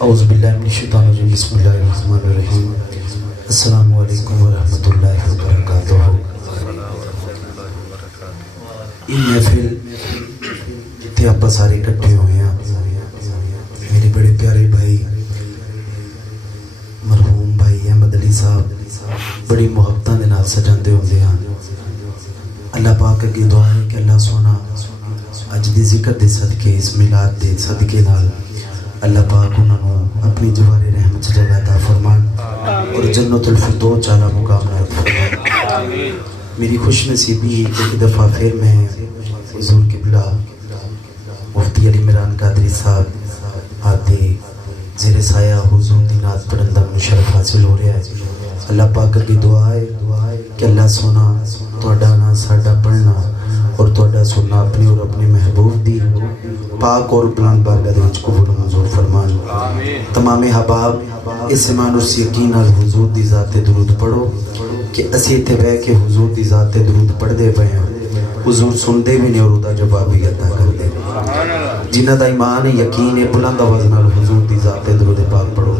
औज़ुबिल्लाहिमिनश्शैतानिर्रजीम बिस्मिल्लाहिर्रहमानिर्रहीम अस्सलामु अलैकुम वरहमतुल्लाहि वबरकातुहू। ये महफिल जिथे आप सारे इकट्ठे हुए हैं, मेरे बड़े प्यारे भाई मरहूम भाई अहमद अली साहब बड़ी मुहब्बतां दे नाल सजांदे हुंदे हैं। अल्लाह पाक अगे दुआ है कि अल्लाह सोना अज दे जिक्र दे सदके, इस मिलाद दे सदके नाल अल्लाह पाक उन्होंने अपनी जवारे रहमत जगह अता फरमान और जन्नतुल फिरदौस आला मुकाम नात फरमान। मेरी खुश नसीबी एक दफ़ा फिर मैं हुज़ूर क़िबला मुफ्ती अली इमरान कादरी साहब आते ज़ेरे साया हुज़ूर दी नात पढ़न दा मुशर्रफ हासिल हो रहा है। अल्लाह पाक अगे दुआ है कि अल्लाह सोना तुहाडा ना साडा पढ़ना और तुहाडा सुनना अपनी और अपने महबूब दी पाक और बुलंद बारगाह दे विच कबूल मंजूर फरमान। तमाम हबाब इस ईमान उस यकीन नाल हुजूर दी ज़ात ते दुरूद पढ़ो कि असीं इत्थे बह के हुजूर दी ज़ात ते दुरूद पढ़दे पए हां, हुजूर सुनदे भी ने और उहदा जवाब भी अता करदे। जिन्हां दा ईमान यकीन है बुलंद आवाज़ नाल हुजूर दी ज़ात ते दुरूद पाक पढ़ो।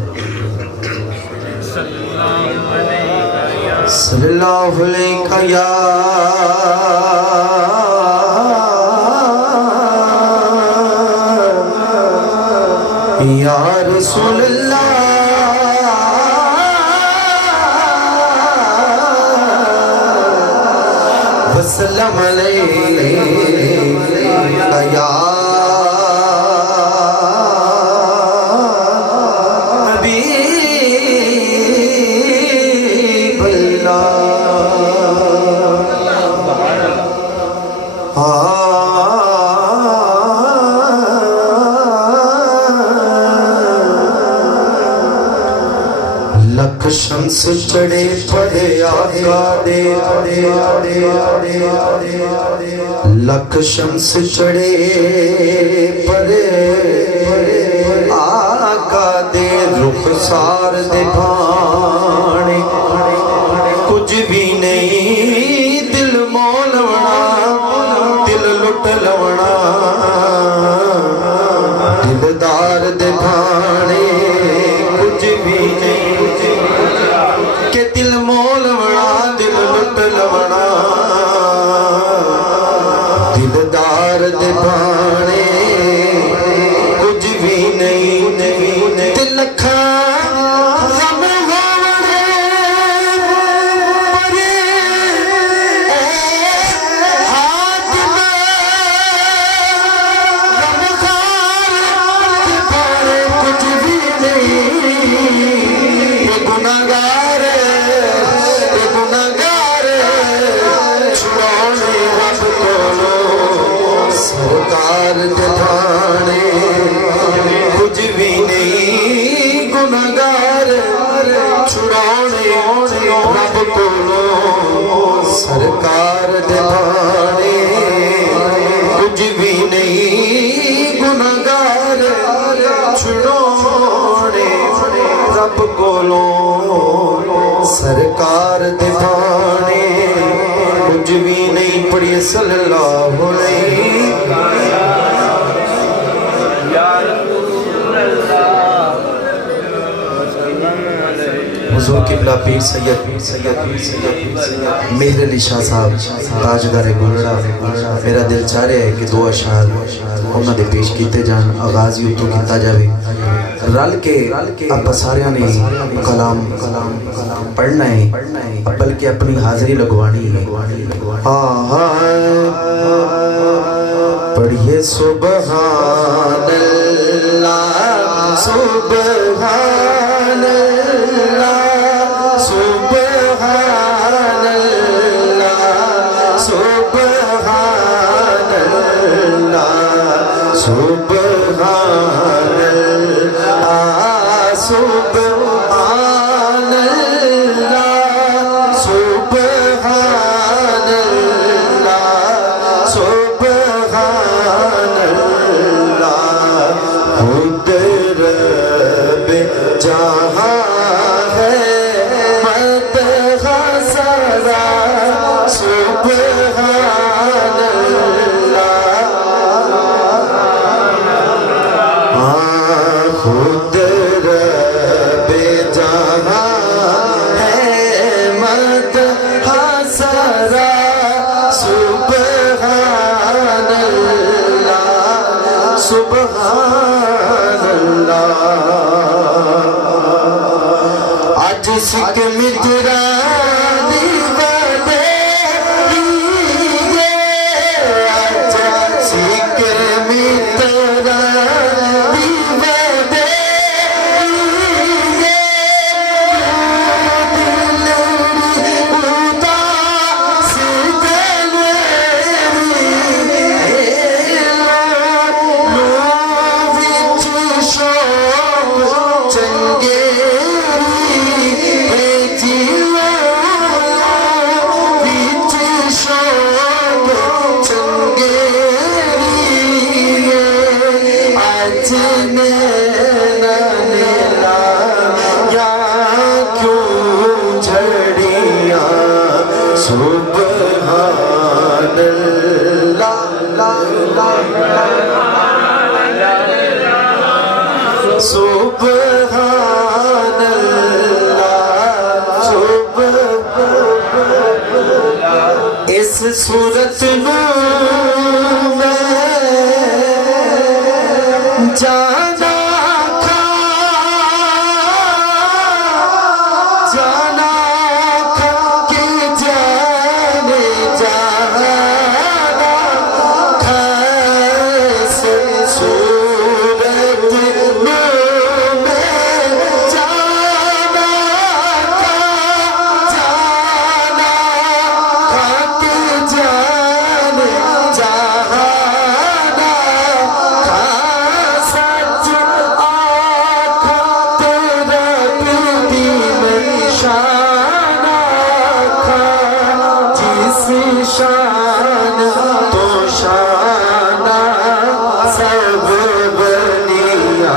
सल्लल्लाहु अलैहि या रसूल अल्लाह वसल्लम अलैहि या लख शम्स चढ़े पड़े आका दे, लख शम्स चढ़े पड़े आका दे रुखसार दे भाने कुछ भी नहीं दिल मोल लवना दिल लुट लवना दिलदार दे भाने कुछ भी नहीं के दिल मोल लवना दिल लुट लवना दिलदार दे भाने कुछ भी नहीं दिल लखा सरकार दे भाने कुछ भी नहीं गुनाहगार छुड़ाने रब कोलों सरकार दे भाने कुछ भी नहीं गुनाहगार छुड़ाने रब कोलों सरकार दे भाने कुछ भी नहीं। पढ़िए सल्लल्लाहु अलैहि हुजूर क़िबला पीर सैयद मेहर अली शाह साहब ताजदार गुलड़ा मेरा दिल चाह रहा है कि दो अशार उन्होंने दे पेश किए जान। आगाज ही उतो किया जाए रल के आप सारिया ने कलाम पढ़ना है बल्कि अपनी हाजिरी लगवानी है। पढ़िए सुबहान अल्लाह सुबहान अल्लाह सुबहान अल्लाह सुबहान अल्लाह सुबहान अल्लाह सुबहान अल्लाह सुबहान अल्लाह सुबहान अल्लाह खुद रब जहां है मत हसरा सुबहान अल्लाह खुद सिक मित्रा इस सूरत में जाना खा के जाने जाना खा सूरत में शान तो शाना सब बनिया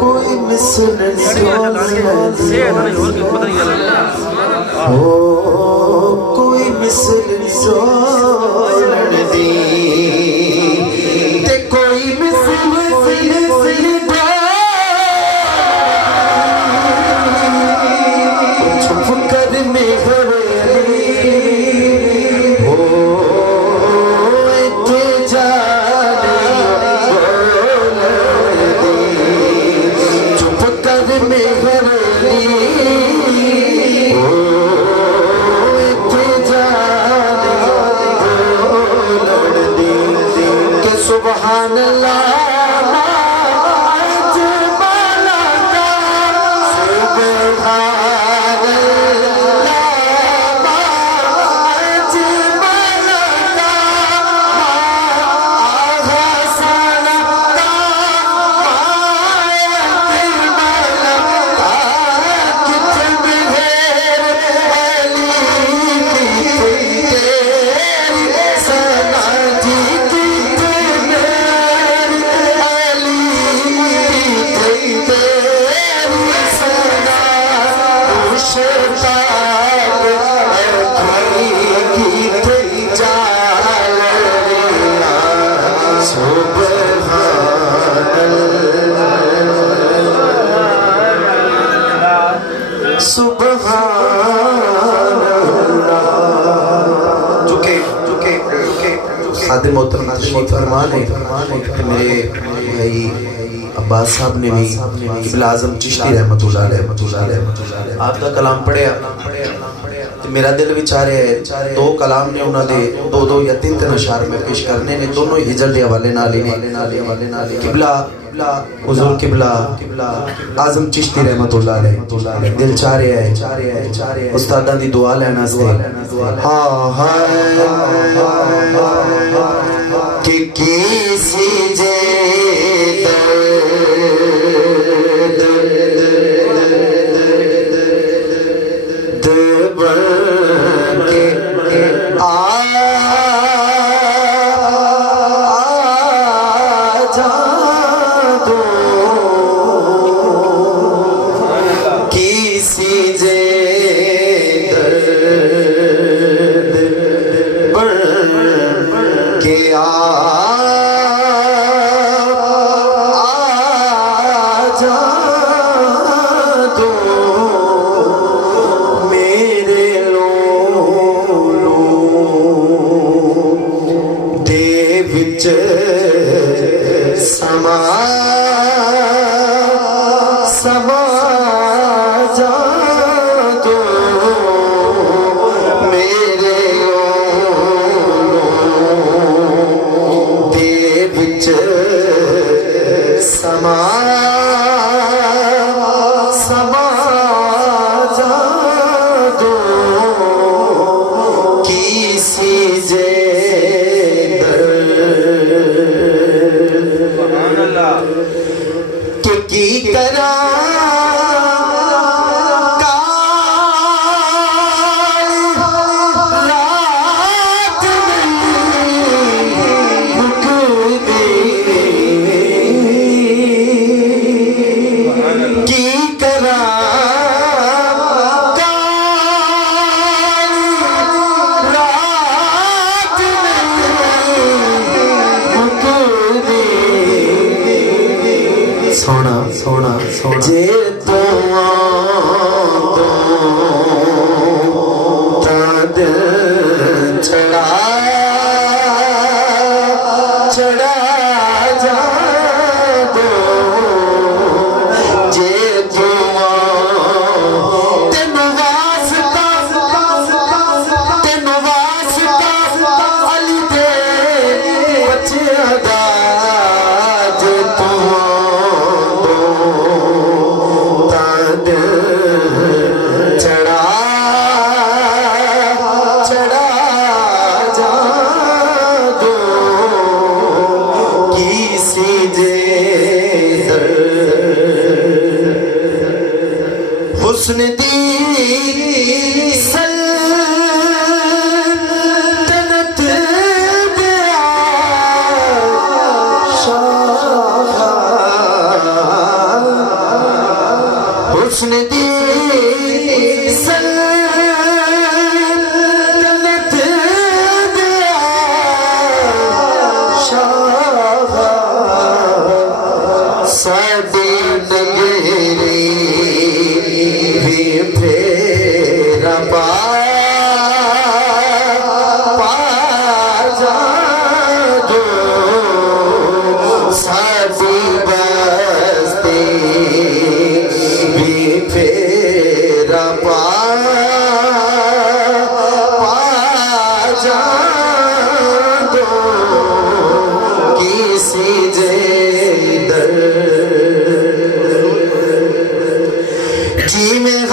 कोई मिसल कोई मिसल दी ते कोई मिसल छुप कर में हो इत्थे जाने चुप कर में सुभान अल्लाह मेरे भाई अब्बास साहब ने भी इब्ला आज़म चिश्ती रहमतुल्लाह अलैह आपका कलाम पढ़िया ते मेरा दिल विचार है दो कलाम ने उन्होंने दो या तीन अशार में पेश करने ने दोनों हिजर के हवाले नाल ही ने किबला हुजूर किबला आज़म चिश्ती रहमतुल्लाह अलैह दिल चाह रहा है उस्तादां दी दुआ लेने वास्ते हां कि किसी जे की करा सोना सोना सोना जे तो दिल छड़ा छड़ा जा दो जे तो तेन वास्ता अली दे बच्चे दा जे तो हुस्न दी सल्तनत दिया शाह हुस्न दी सल्तनत दिया शाह साडी नगरी फेरा पा जा दो साडी बस्ती भी फेरा पा जा दो किसी जे दर जी में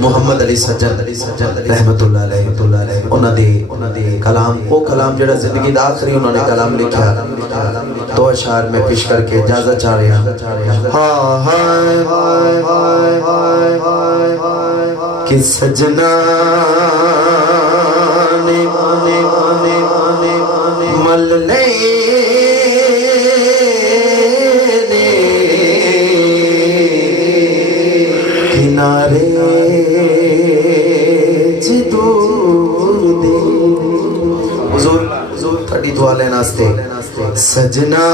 मोहम्मद अली सज्जन रहमतुल्लाह अलैह उन्हां दे कलाम वो कलाम जेड़ा जिंदगी दा आखिरी उन्होंने कलाम लिखा तो अशार में पेश करके इजाजत चाह रहे हैं कि सजना ने मल ले किनारे दुआ लेना सजना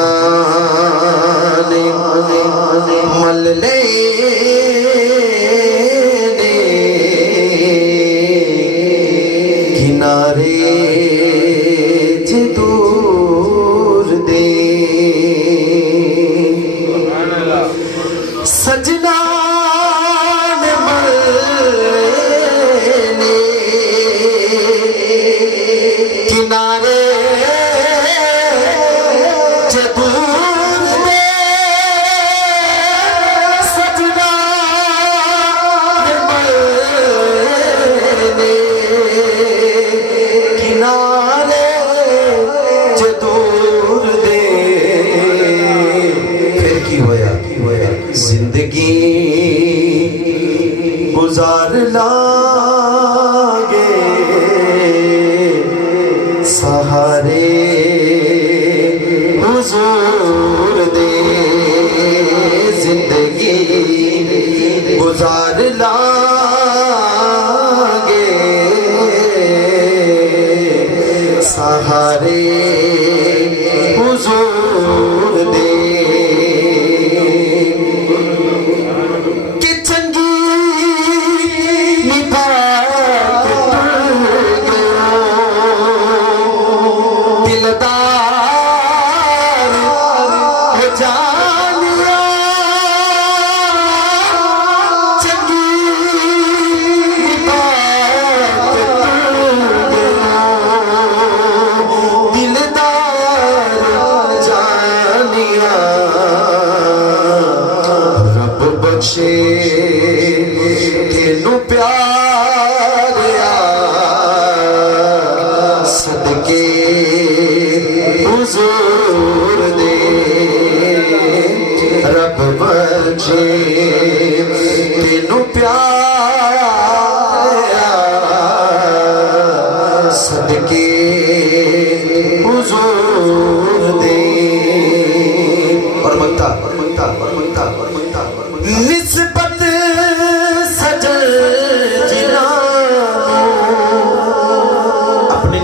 ने मल ले किनारे दूर दे सजना ने मल किनारे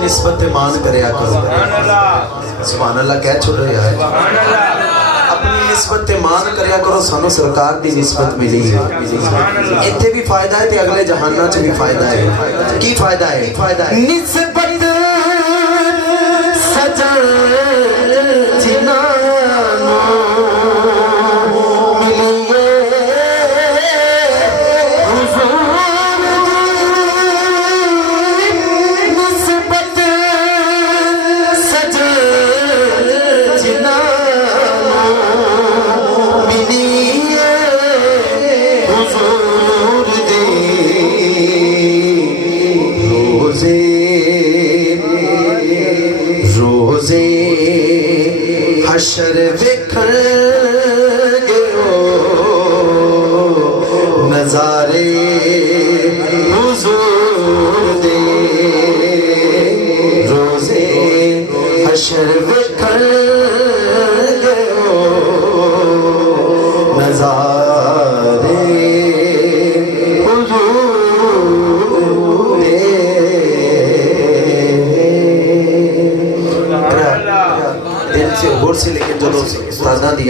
निस्बत मान करया करो। सुभान अल्लाह कह छोड़ो यार, अपनी निस्बत मान करया करो, सानू सरकार दी निस्बत मिली है। इत्थे भी फायदा है ते अगले जहाना च भी फायदा है। की फायदा है? निस्बत सजन जिना रोजे हशर वेखणगे नजारे हुजूर दे। रोजे हशर वेखणगे नजारे होर से लेकिन जो उस्तादां दी